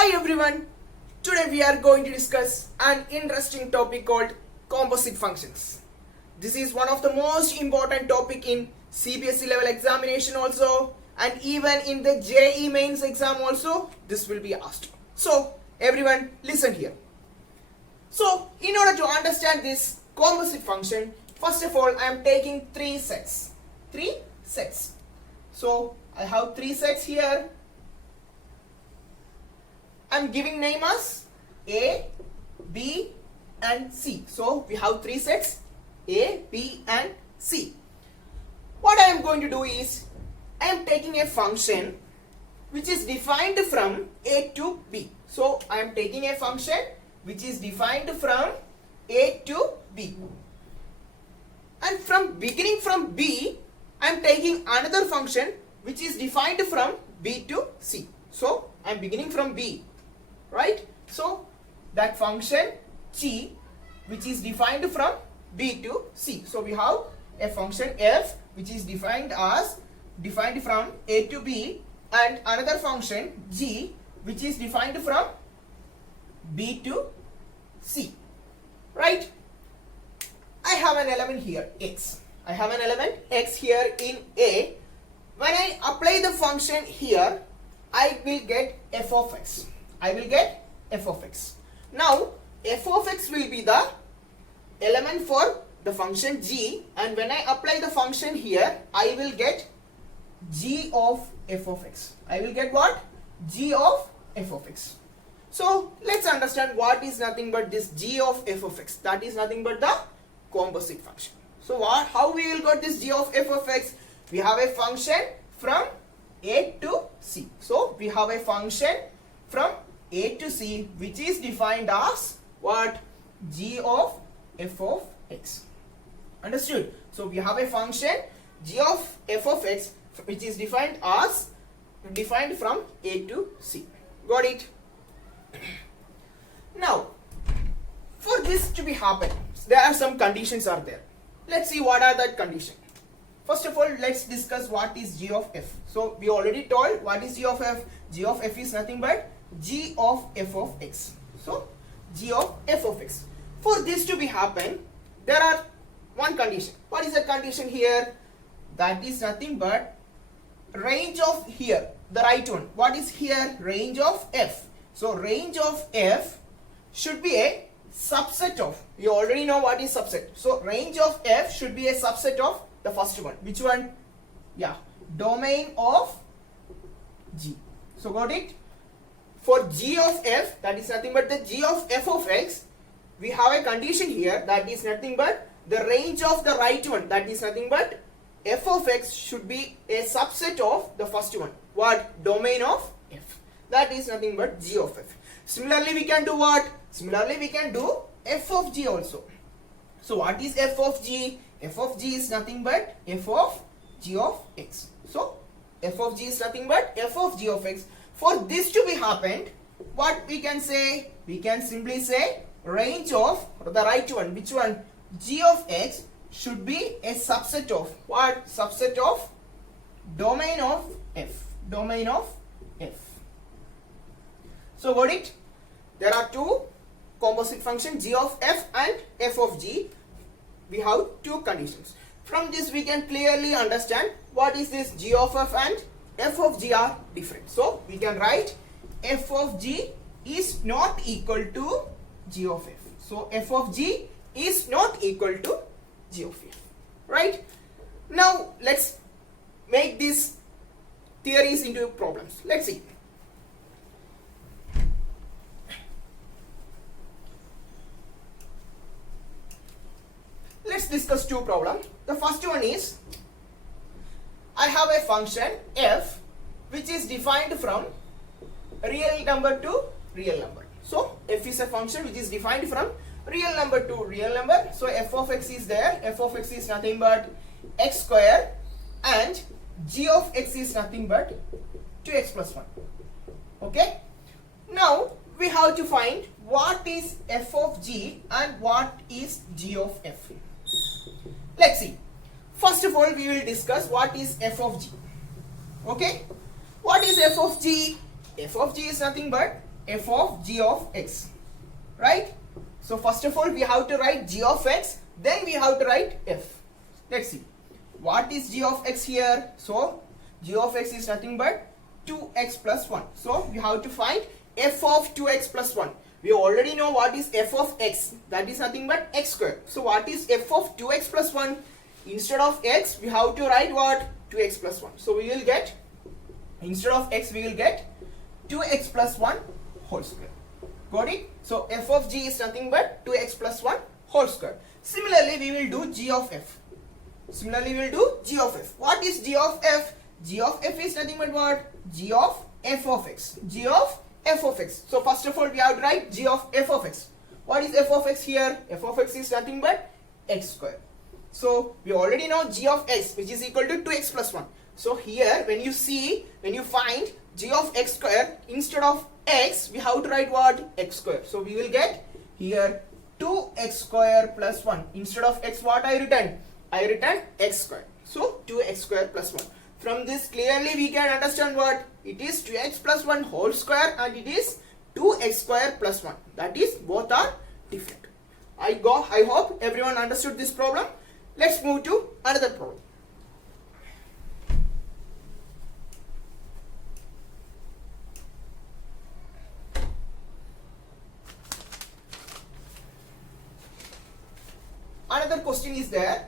Hi everyone, today we are going to discuss an interesting topic called composite functions. This is one of the most important topic in CBSE level examination also, and even in the JEE mains exam also this will be asked. So everyone listen here. So in order to understand this composite function, first of all I am taking three sets. So I have three sets here. I'm giving name as A, B and C. So we have three sets A, B and C. What I am going to do is I am taking a function which is defined from A to B. So I am taking a function which is defined from A to B. And from beginning from B, I am taking another function which is defined from B to C. So I am beginning from B. Right? So that function G which is defined from B to C. So we have a function F which is defined from A to B, and another function G which is defined from B to C. Right? I have an element here X. I have an element X here in A. When I apply the function here, I will get f of x. I will get f of x. Now f of x will be the element for the function g, and when I apply the function here, I will get g of f of x. I will get what? G of f of x. So let's understand what is nothing but this g of f of x. That is nothing but the composite function. So how we will get this g of f of x? We have a function from A to C. So we have a function from A to C which is defined as what? G of f of x. Understood? So we have a function g of f of x which is defined from A to C. Got it? Now for this to be happen, there are some conditions are there. Let's see what are that conditions. First of all, let's discuss what is g of f. So we already told what is g of f. G of f is nothing but g of f of x. So g of f of x. For this to be happen, there are one condition. What is the condition here? That is nothing but range of here, the right one. What is here? Range of f. So range of f should be a subset of, you already know what is subset. So range of f should be a subset of the first one. Which one? Yeah, domain of G. So got it? For G of f, that is nothing but the G of f of x, we have a condition here that is nothing but the range of the right one, that is nothing but f of x should be a subset of the first one. What? Domain of f. That is nothing but G of f. Similarly we can do what? Similarly we can do f of g also. So what is f of g? F of g is nothing but f of g of x. So f of g is nothing but f of g of x. For this to be happened, what we can say? We can simply say range of the right one. Which one? G of x should be a subset of what? Subset of domain of f. Domain of f. So got it? There are two composite functions, g of f and f of g. We have two conditions. From this we can clearly understand what is this g of f and f of g are different. So we can write f of g is not equal to g of f. So f of g is not equal to g of f. Right? Now let's make these theories into problems. Let's see. Let's discuss two problems. The first one is, I have a function f which is defined from real number to real number. So f is a function which is defined from real number to real number. So f of x is there. F of x is nothing but x square, and g of x is nothing but 2x plus 1. Okay. Now we have to find what is f of g and what is g of f. Let's see. First of all, we will discuss what is f of g. Okay. What is f of g? F of g is nothing but f of g of x, right? So first of all we have to write g of x, then we have to write f. Let's see what is g of x here. So g of x is nothing but 2x plus 1. So we have to find f of 2x plus 1. We already know what is f of x, that is nothing but x square. So what is f of 2x plus 1? Instead of x we have to write what? 2x plus 1. So we will get, instead of x we will get 2x plus 1 whole square. Got it? So f of g is nothing but 2x plus 1 whole square. Similarly we will do g of f. Similarly we will do g of f. What is g of f? G of f is nothing but what? G of f of x. G of f of x. So first of all we have to write g of f of x. What is f of x here? F of x is nothing but x square. So we already know g of x, which is equal to 2x plus 1. So here when you find g of x square, instead of x we have to write what? X square. So we will get here 2x square plus 1. Instead of x what I written? I written x square. So 2x square plus 1. From this clearly we can understand what? It is 2x plus 1 whole square and it is 2x square plus 1. That is, both are different. I hope everyone understood this problem. Let's move to another problem. Another question is there.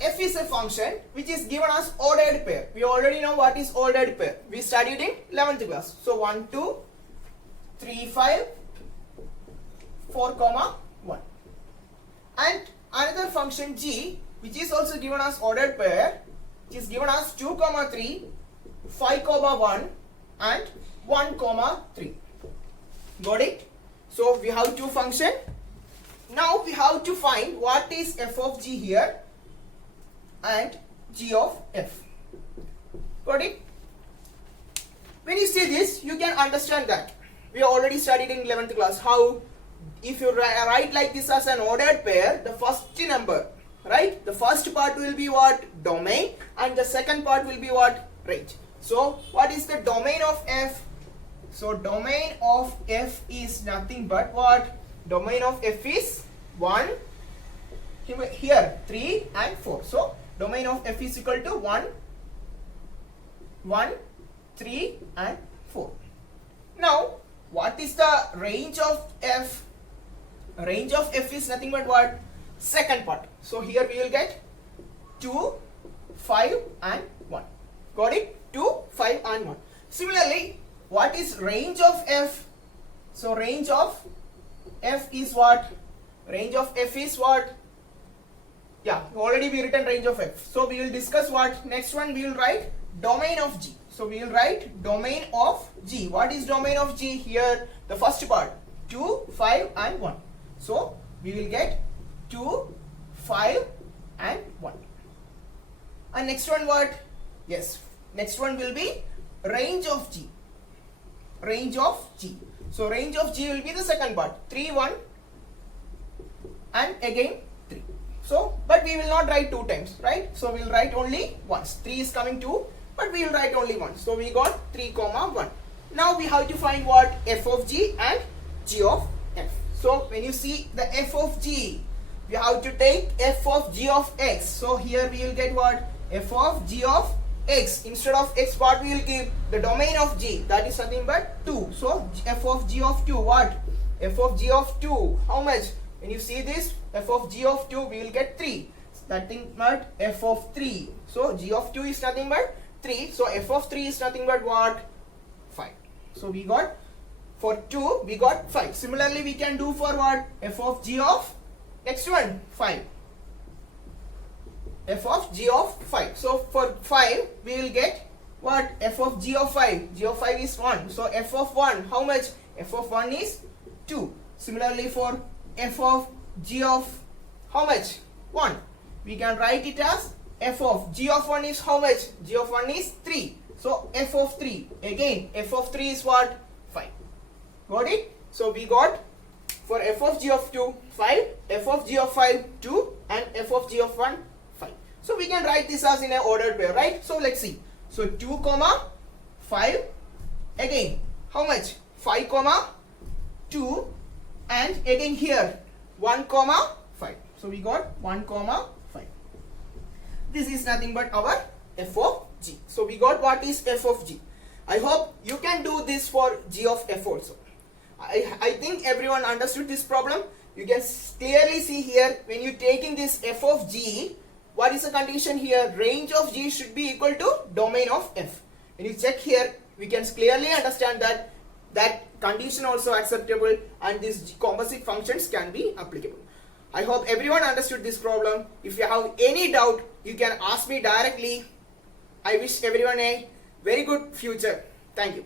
F is a function which is given as ordered pair. We already know what is ordered pair. We studied in 11th class. So 1, 2, 3, 5, 4, 1. And another function g, which is also given as ordered pair, which is given as 2, 3, 5, 1 and 1, 3. Got it? So we have two functions. Now we have to find what is f of g here and g of f. Got it? When you see this, you can understand that we already studied in 11th class how if you write like this as an ordered pair, the first number, right? The first part will be what? Domain, and the second part will be what? Range. So what is the domain of f? So domain of f is nothing but what? Domain of f is 1, here 3 and 4. So domain of f is equal to 1, 1, 3 and 4. Now what is the range of f? Range of f is nothing but what? Second part. So here we will get 2, 5 and 1. Got it? 2, 5 and 1. Similarly, what is range of f? So range of f is what? Range of f is what? Yeah, already we written range of f. So we will discuss what? Next one we will write domain of g. So we will write domain of g. What is domain of g? Here the first part 2, 5 and 1. So we will get 2, 5 and 1. And next one what? Yes, next one will be range of g. Range of g. So range of g will be the second part 3, 1 and again 3. So but we will not write 2 times, right? So we will write only once. 3 is coming 2, but we will write only once. So we got 3, 1. Now we have to find what? F of g and g of f. So when you see the f of g, we have to take f of g of x. So here we will get what? F of g of x. Instead of x, what we will give? The domain of g, that is nothing but 2. So f of g of 2, what? F of g of 2, how much? When you see this, f of g of 2, we will get 3. Nothing but f of 3. So g of 2 is nothing but 3. So f of 3 is nothing but what? 5. So we got, for 2 we got 5. Similarly we can do for what? F of g of, next one, 5. F of g of 5. So for 5 we will get what? F of g of 5. G of 5 is 1. So f of 1, how much? F of 1 is 2. Similarly for f of g of how much? 1. We can write it as f of g of 1 is how much? G of 1 is 3. So f of 3. Again f of 3 is what? 5. Got it? So we got for f of g of 2, 5, f of g of 5, 2 and f of g of 1, 5. So we can write this as in an ordered pair, right? So let's see. So 2, 5, again how much? 5 comma 2, and again here 1 comma 5. So we got 1 comma 5. This is nothing but our f of g. So we got what is f of g. I hope you can do this for g of f also. I think everyone understood this problem. You can clearly see here when you taking this f of g, what is the condition here? Range of g should be equal to domain of f. When you check here, we can clearly understand that that condition also acceptable and these composite functions can be applicable. I hope everyone understood this problem. If you have any doubt, you can ask me directly. I wish everyone a very good future. Thank you.